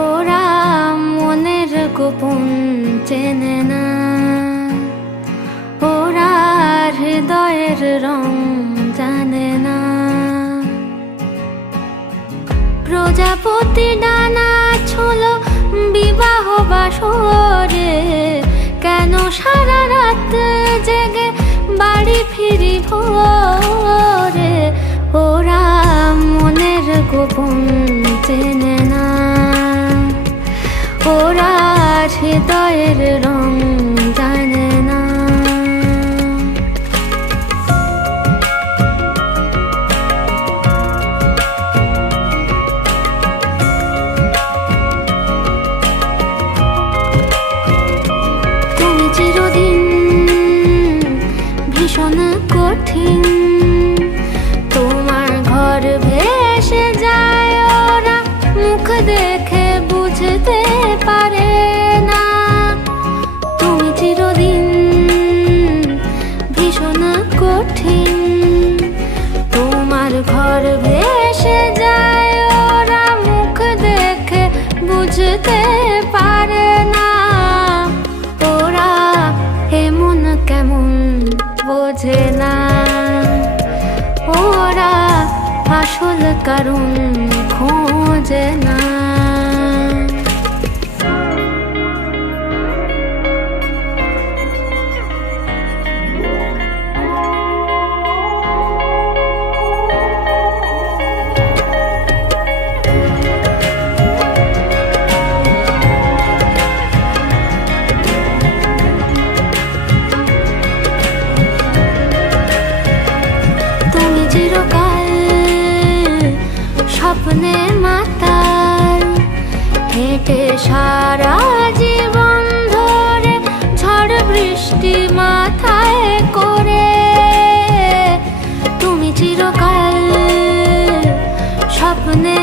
ওরা মনের গোপন চেনে না, ওরা হৃদয়ের রং জানে না। প্রজাপতি ডানা ছোল বিবাহ বাসরে, কেন সারা রাত জেগে বাড়ি ফিরি ভোরে। ওরা মনের গোপন চেনে না, ওরা হৃদয়ের রং জানে না। তুমি চিরদিন ভীষণ কঠিন, তোমার ঘর ভেসে যায়, ওরা মুখ দেখে বুঝতে পারে না। তুমি চিরদিন ভীষণ কঠিন, তোমার ঘর ভেসে যায়, ওরা মুখ দেখে বুঝতে পারে না। ওরা এমন কেমন বোঝে না, ওরা আসল কারণ খোঁজে না। তুমি চিরকাল স্বপ্নে মাতাল, হেঁটে সারা জীবন ধরে ঝড় বৃষ্টি মাথায় করে। তুমি চিরকাল স্বপ্নে